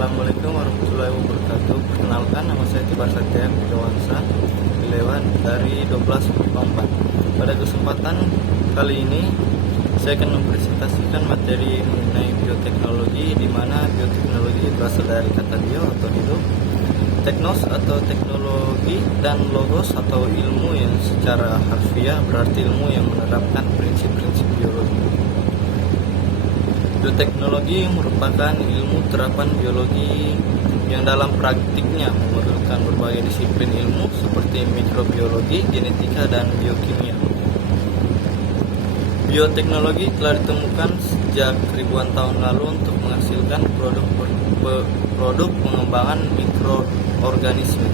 Assalamualaikum warahmatullahi wabarakatuh. Perkenalkan, nama saya Tibar Satya Jawansa Lewan dari 1244. Pada kesempatan kali ini saya akan mempresentasikan materi mengenai bioteknologi, di mana bioteknologi berasal dari kata bio atau hidup, teknos atau teknologi, dan logos atau ilmu yang secara harfiah berarti ilmu yang menerapkan prinsip-prinsip biologi. Bioteknologi merupakan ilmu terapan biologi yang dalam praktiknya memerlukan berbagai disiplin ilmu seperti mikrobiologi, genetika, dan biokimia. Bioteknologi telah ditemukan sejak ribuan tahun lalu untuk menghasilkan produk pengembangan mikroorganisme.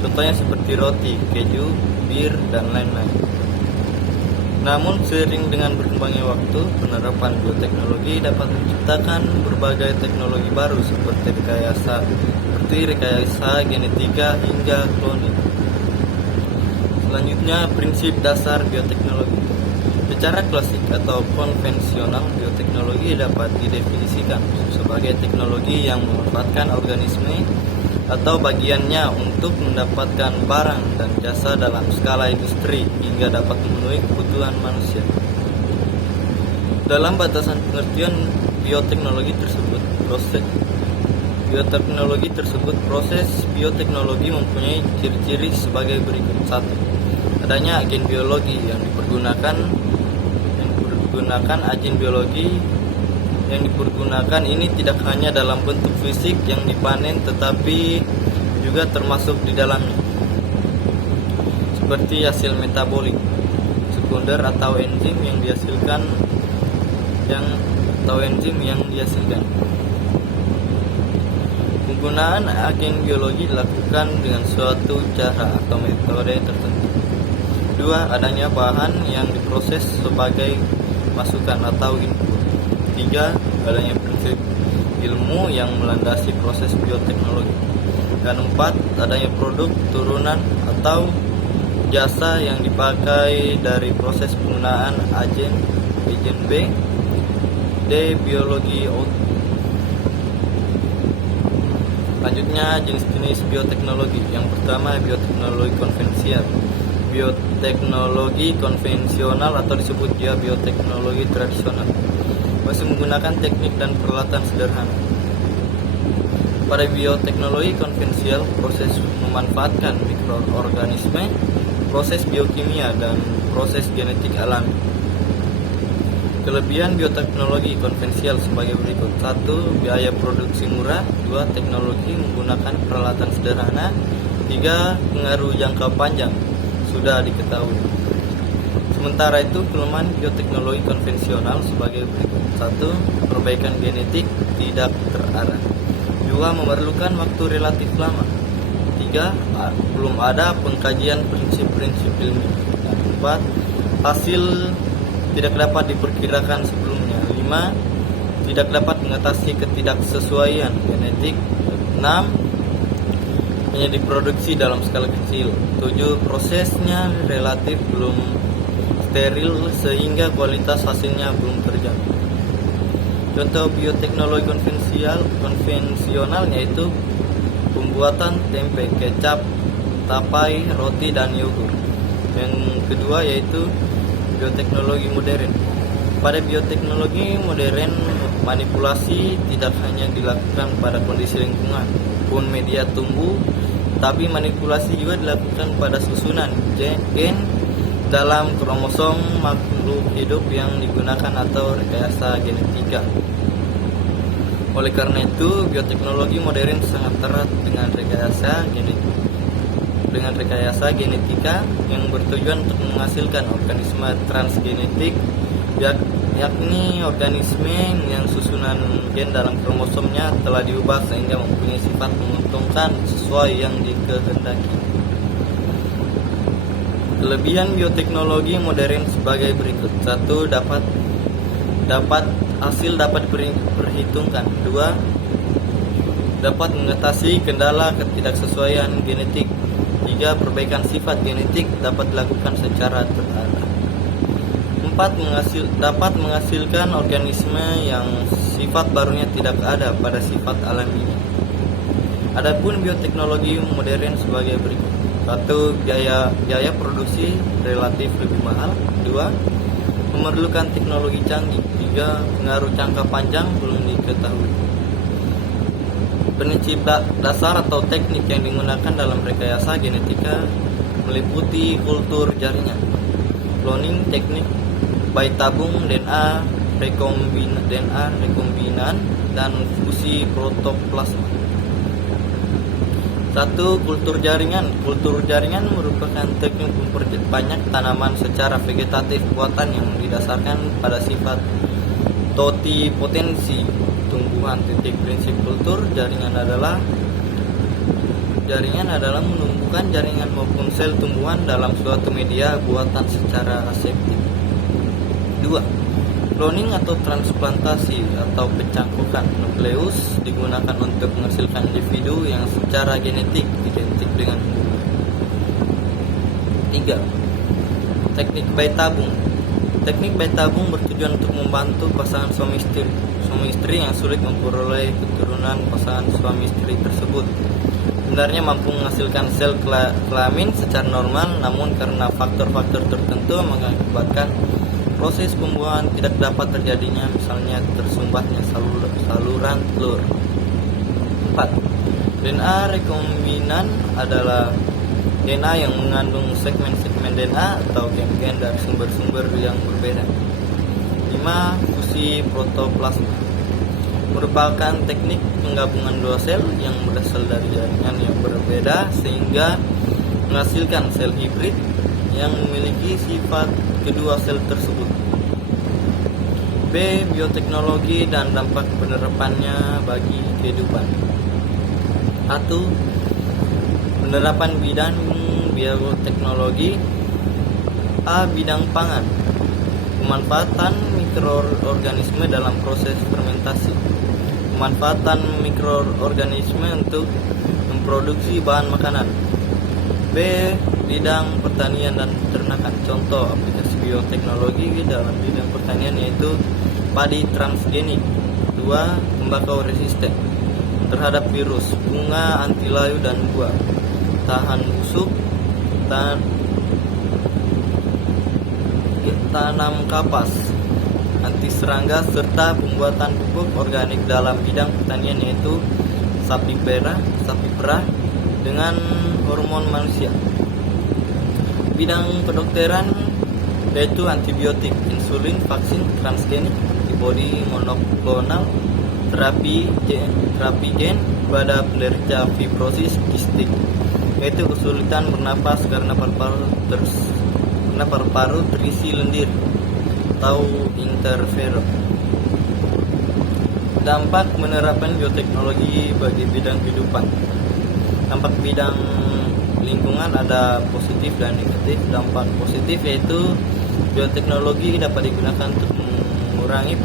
Contohnya seperti roti, keju, bir, dan lain-lain. Namun seiring dengan berkembangnya waktu, penerapan bioteknologi dapat menciptakan berbagai teknologi baru seperti rekayasa genetika hingga kloning. Selanjutnya, prinsip dasar bioteknologi. Secara klasik atau konvensional, bioteknologi dapat didefinisikan sebagai teknologi yang memanfaatkan organisme atau bagiannya untuk mendapatkan barang dan jasa dalam skala industri hingga dapat memenuhi kebutuhan manusia. Dalam batasan pengertian bioteknologi tersebut, proses bioteknologi mempunyai ciri-ciri sebagai berikut. 1. Adanya agen biologi yang dipergunakan agen biologi yang dipergunakan ini tidak hanya dalam bentuk fisik yang dipanen, tetapi juga termasuk di dalamnya, seperti hasil metabolik sekunder atau enzim yang dihasilkan. Penggunaan agen biologi dilakukan dengan suatu cara atau metode tertentu. 2. Adanya bahan yang diproses sebagai masukan atau input. 3. Adanya prinsip ilmu yang melandasi proses bioteknologi. Dan 4. Adanya produk turunan atau jasa yang dipakai dari proses penggunaan agen B. D. Biologi output. Selanjutnya, jenis-jenis bioteknologi. Yang pertama, bioteknologi konvensional. Bioteknologi konvensional atau disebut juga bioteknologi tradisional masih menggunakan teknik dan peralatan sederhana. Pada bioteknologi konvensional, proses memanfaatkan mikroorganisme, proses biokimia, dan proses genetik alami. Kelebihan bioteknologi konvensional sebagai berikut. 1. Biaya produksi murah. 2. Teknologi menggunakan peralatan sederhana. 3. Pengaruh jangka panjang sudah diketahui. Sementara itu, kelemahan bioteknologi konvensional sebagai berikut. 1. Perbaikan genetik tidak terarah. 2. Memerlukan waktu relatif lama. 3. Belum ada pengkajian prinsip-prinsip ilmiah. 4. Hasil tidak dapat diperkirakan sebelumnya. 5. Tidak dapat mengatasi ketidaksesuaian genetik. 6. Hanya diproduksi dalam skala kecil. 7. Prosesnya relatif belum steril sehingga kualitas hasilnya belum terjamin. Contoh bioteknologi konvensional yaitu pembuatan tempe, kecap, tapai, roti, dan yogurt. Yang kedua yaitu bioteknologi modern. Pada bioteknologi modern, manipulasi tidak hanya dilakukan pada kondisi lingkungan pun media tumbuh, tapi manipulasi juga dilakukan pada susunan gen dalam kromosom makhluk hidup yang digunakan atau rekayasa genetika. Oleh karena itu, bioteknologi modern sangat erat dengan rekayasa genetika yang bertujuan untuk menghasilkan organisme transgenetik, yakni organisme yang susunan gen dalam kromosomnya telah diubah sehingga mempunyai sifat menguntungkan sesuai yang dikehendaki. Kelebihan bioteknologi modern sebagai berikut. 1. Hasil dapat diperhitungkan. 2. Dapat mengatasi kendala ketidaksesuaian genetik. 3. Perbaikan sifat genetik dapat dilakukan secara terarah. 4. Dapat menghasilkan organisme yang Sifat barunya tidak ada pada sifat alaminya. Adapun bioteknologi modern sebagai berikut. 1. Biaya produksi relatif lebih mahal. 2. Memerlukan teknologi canggih. 3. Pengaruh jangka panjang belum diketahui. Prinsip dasar atau teknik yang digunakan dalam rekayasa genetika meliputi kultur jaringan, cloning, teknik bayi tabung, DNA rekombinan, dan fusi protoplasma. 1. Kultur jaringan. Kultur jaringan merupakan teknik memperbanyak tanaman secara vegetatif buatan yang didasarkan pada sifat totipotensi tumbuhan. Prinsip kultur jaringan adalah menumbuhkan jaringan maupun sel tumbuhan dalam suatu media buatan secara aseptik. 2. Cloning atau transplantasi atau pencangkukan nukleus digunakan untuk menghasilkan individu yang secara genetik identik dengan induk. 3. Teknik bayi tabung. Teknik bayi tabung bertujuan untuk membantu pasangan suami istri yang sulit memperoleh keturunan pasangan suami istri tersebut. Sebenarnya mampu menghasilkan sel kelamin secara normal, namun karena faktor-faktor tertentu mengakibatkan proses pembuahan tidak dapat terjadinya, misalnya tersumbatnya saluran telur. 4. DNA rekombinan adalah DNA yang mengandung segmen-segmen DNA atau gen-gen dari sumber-sumber yang berbeda. 5. Fusi protoplasma merupakan teknik penggabungan dua sel yang berasal dari jaringan yang berbeda sehingga menghasilkan sel hibrid yang memiliki sifat kedua sel tersebut. B. Bioteknologi dan dampak penerapannya bagi kehidupan. 1. Penerapan bidang bioteknologi. A. Bidang pangan. Pemanfaatan mikroorganisme dalam proses fermentasi. Pemanfaatan mikroorganisme untuk memproduksi bahan makanan. B. Bidang pertanian dan peternakan. Contoh aplikasi bioteknologi dalam bidang pertanian yaitu padi transgenik. 2. Tembakau resisten terhadap virus, bunga anti layu dan buah, tahan busuk, tanam kapas, anti serangga, serta pembuatan pupuk organik dalam bidang pertanian yaitu sapi perah dengan hormon manusia. Bidang kedokteran yaitu antibiotik, insulin, vaksin transgenik, antibodi monoklonal, terapi gen pada penderita fibrosis kistik, yaitu kesulitan bernapas karena paru-paru terisi lendir atau interferon. Dampak penerapan bioteknologi bagi bidang kehidupan. Dampak bidang lingkungan ada positif dan negatif. Dampak positif yaitu bioteknologi dapat digunakan untuk mengurangi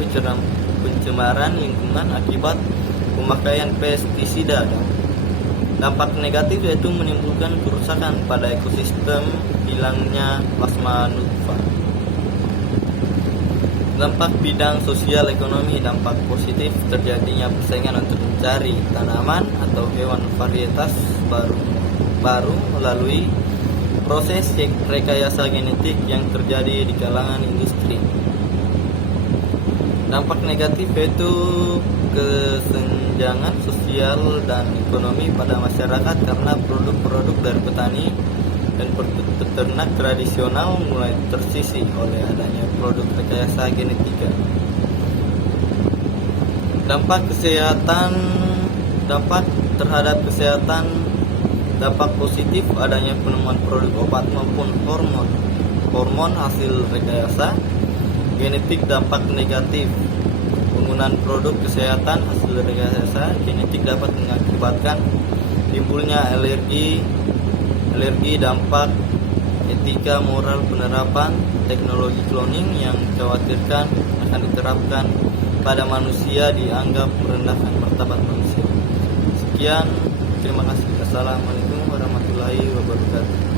pencemaran lingkungan akibat pemakaian pestisida. Dampak negatif yaitu menimbulkan kerusakan pada ekosistem, hilangnya plasma nutfah. Dampak bidang sosial ekonomi. Dampak positif terjadinya persaingan untuk mencari tanaman atau hewan varietas baru melalui proses rekayasa genetik yang terjadi di kalangan industri. Dampak negatif yaitu kesenjangan sosial dan ekonomi pada masyarakat karena produk-produk dari petani dan peternak tradisional mulai tersisih oleh adanya produk rekayasa genetika. Dampak terhadap kesehatan. Dampak positif adanya penemuan produk obat maupun hormon hasil rekayasa genetik. Dampak negatif penggunaan produk kesehatan hasil rekayasa genetik dapat mengakibatkan timbulnya alergi. Dampak etika moral penerapan teknologi cloning yang dikhawatirkan akan diterapkan pada manusia dianggap merendahkan martabat manusia. Sekian, terima kasih. Assalamualaikum warahmatullahi wabarakatuh.